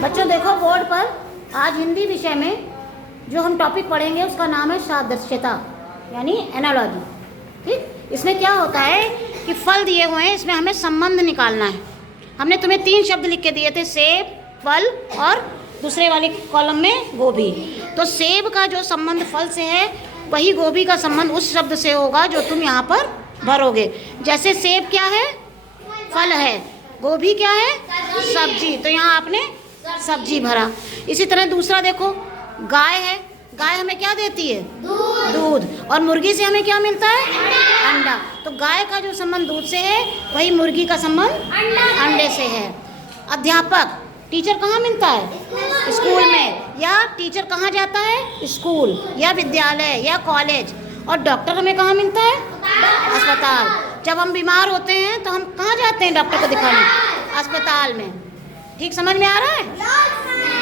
बच्चों देखो बोर्ड पर आज हिंदी विषय में जो हम टॉपिक पढ़ेंगे उसका नाम है सादृश्यता यानी एनालॉजी। ठीक, इसमें क्या होता है कि फल दिए हुए हैं, इसमें हमें संबंध निकालना है। हमने तुम्हें 3 शब्द लिख के दिए थे, सेब, फल और दूसरे वाले कॉलम में गोभी। तो सेब का जो संबंध फल से है वही गोभी का संबंध उस शब्द से होगा जो तुम यहाँ पर भरोगे। जैसे सेब क्या है? फल है। गोभी क्या है? सब्जी। तो यहाँ आपने सब्जी भरा। इसी तरह दूसरा देखो, गाय है। गाय हमें क्या देती है? दूध। और मुर्गी से हमें क्या मिलता है? अंडा। तो गाय का जो संबंध दूध से है वही मुर्गी का संबंध अंडे से है। अध्यापक, टीचर कहाँ मिलता है? स्कूल में। या टीचर कहाँ जाता है? स्कूल या विद्यालय या कॉलेज। और डॉक्टर हमें कहाँ मिलता है? अस्पताल। जब हम बीमार होते हैं तो हम कहाँ जाते हैं डॉक्टर को दिखाने? अस्पताल में। ठीक समझ में आ रहा है?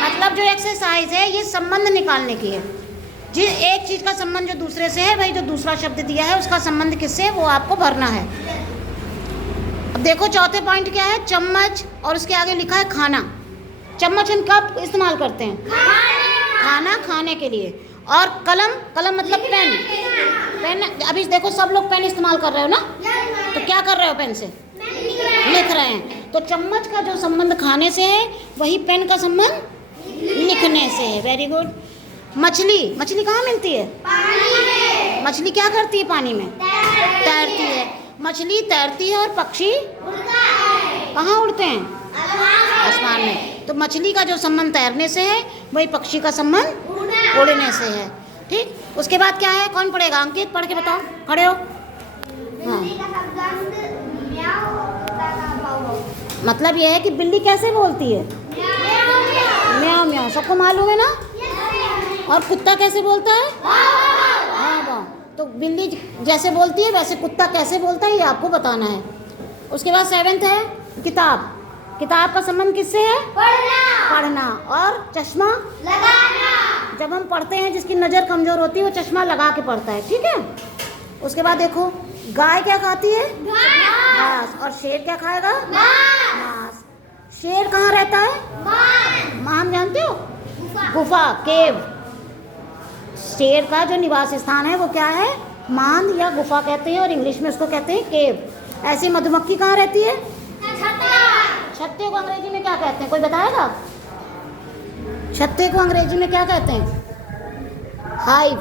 मतलब जो एक्सरसाइज है ये संबंध निकालने की है। जिस एक चीज़ का संबंध जो दूसरे से है, भाई जो दूसरा शब्द दिया है उसका संबंध किससे है वो आपको भरना है। अब देखो चौथे पॉइंट क्या है? चम्मच और उसके आगे लिखा है खाना। चम्मच हम कब इस्तेमाल करते हैं? खाना खाने के लिए। और कलम, कलम मतलब पेन। पेन अभी देखो सब लोग पेन इस्तेमाल कर रहे हो ना, तो क्या कर रहे हो? पेन से लिख रहे हैं। तो चम्मच का जो संबंध खाने से है वही पेन का संबंध लिखने से है। Very good. मछली, मछली कहाँ मिलती है? पानी। मछली क्या करती है पानी में? तैरती है। मछली तैरती है और पक्षी कहाँ उड़ते हैं? आसमान में। तो मछली का जो संबंध तैरने से है वही पक्षी का संबंध उड़ने से है। ठीक, उसके बाद क्या है? कौन पढ़ेगा? अंकित पढ़ के बताओ, खड़े हो। हाँ, मतलब यह है कि बिल्ली कैसे बोलती है? म्याऊ म्याऊ। सबको मालूम है ना? और कुत्ता कैसे बोलता है? हाँ वाह। तो बिल्ली जैसे बोलती है वैसे कुत्ता कैसे बोलता है ये आपको बताना है। उसके बाद 7th है किताब। किताब का संबंध किससे है? पढ़ना। और चश्मा लगाना। जब हम पढ़ते हैं जिसकी नज़र कमज़ोर होती है वो चश्मा लगा के पढ़ता है। ठीक है। उसके बाद देखो गाय क्या खाती है? घास। और शेर क्या खाएगा? मांस। शेर कहाँ रहता है? मान जानते हो? गुफा, केव। शेर का जो निवास स्थान है वो क्या है? मांद या गुफा कहते हैं और इंग्लिश में उसको कहते हैं केव। ऐसे मधुमक्खी कहाँ रहती है? छत्ते को अंग्रेजी में क्या कहते हैं? कोई बताएगा? छत्ते को अंग्रेजी में क्या कहते हैं? हाइव।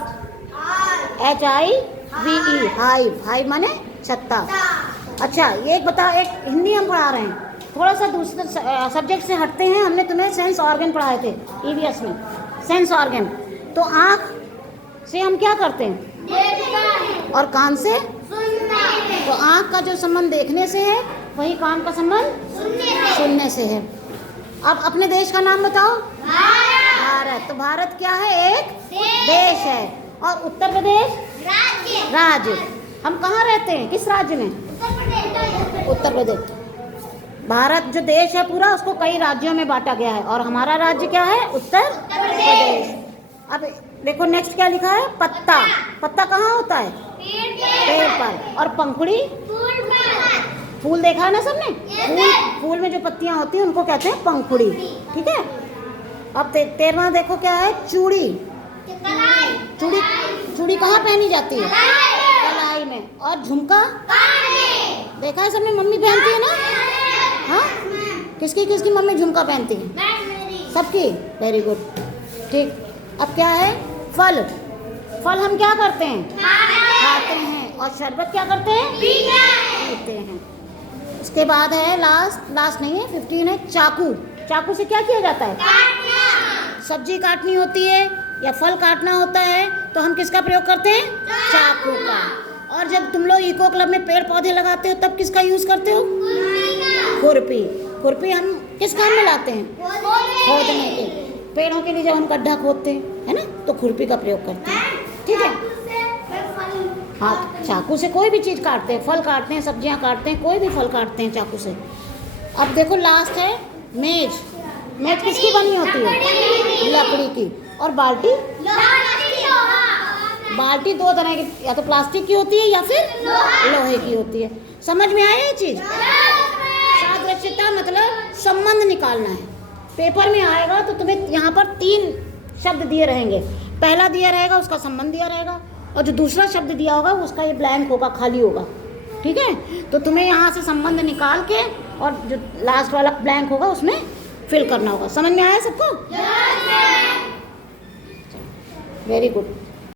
HIVE, hive. हाइव माने छत्ता। अच्छा, ये एक बताओ, एक हिंदी हम पढ़ा रहे हैं, थोड़ा सा दूसरे सब्जेक्ट से हटते हैं। हमने तुम्हें सेंस ऑर्गन पढ़ाए थे EVS में, सेंस ऑर्गन। तो आँख से हम क्या करते हैं? और कान से सुनते हैं। तो आँख का जो संबंध देखने से है वही कान का संबंध सुनने से है। अब अपने देश का नाम बताओ। भारत। तो भारत क्या है? एक देश है। और उत्तर प्रदेश राज्य। हम कहाँ रहते हैं? किस राज्य में? उत्तर प्रदेश। भारत जो देश है पूरा उसको कई राज्यों में बांटा गया है और हमारा राज्य क्या है? उत्तर प्रदेश। अब देखो नेक्स्ट क्या लिखा है? पत्ता। पत्ता कहाँ होता है? पेड़ पर। और पंखुड़ी? फूल देखा है ना सबने? फूल में जो पत्तियां होती हैं उनको कहते हैं पंखुड़ी। ठीक है। अब 13वां देखो क्या है? चूड़ी। चूड़ी, चूड़ी कहाँ पहनी जाती है? कलाई में। और झुमका देखा है सबने? मम्मी पहनती है ना? हाँ, किसकी किसकी मम्मी झुमका पहनती है? सबकी। Very good. ठीक। अब क्या है? फल। फल हम क्या करते हैं? खाते हैं। और शरबत क्या करते हैं? पीते हैं। उसके बाद है लास्ट नहीं है, 15 है चाकू। चाकू से क्या किया जाता है? सब्जी काटनी होती है या फल काटना होता है तो हम किसका प्रयोग करते हैं? चाकू का। और जब तुम लोग इको क्लब में पेड़ पौधे लगाते हो तब किसका यूज़ करते हो? खुरपी। खुरपी हम किस काम में लाते हैं? खोदने के। पेड़ों के लिए जब हम गड्ढा खोदते हैं है ना, तो खुरपी का प्रयोग करते हैं। ठीक है। हाँ, चाकू से कोई भी चीज़ काटते हैं, फल काटते हैं, सब्जियां काटते हैं, कोई भी फल काटते हैं चाकू से। अब देखो लास्ट है मेज। मेज किसकी बनी होती है? लकड़ी की। और बाल्टी? बाल्टी 2 तरह की, या तो प्लास्टिक की होती है या फिर लोहे की होती है। समझ में आया ये चीज़? सादृश्यता मतलब संबंध निकालना है। पेपर में आएगा तो तुम्हें यहाँ पर 3 शब्द दिए रहेंगे। पहला दिया रहेगा उसका संबंध दिया रहेगा, और जो दूसरा शब्द दिया होगा उसका ये ब्लैंक होगा, खाली होगा। ठीक है, तो तुम्हें यहाँ से संबंध निकाल के और जो लास्ट वाला ब्लैंक होगा उसमें फिल करना होगा। समझ में आया सबको? Very good.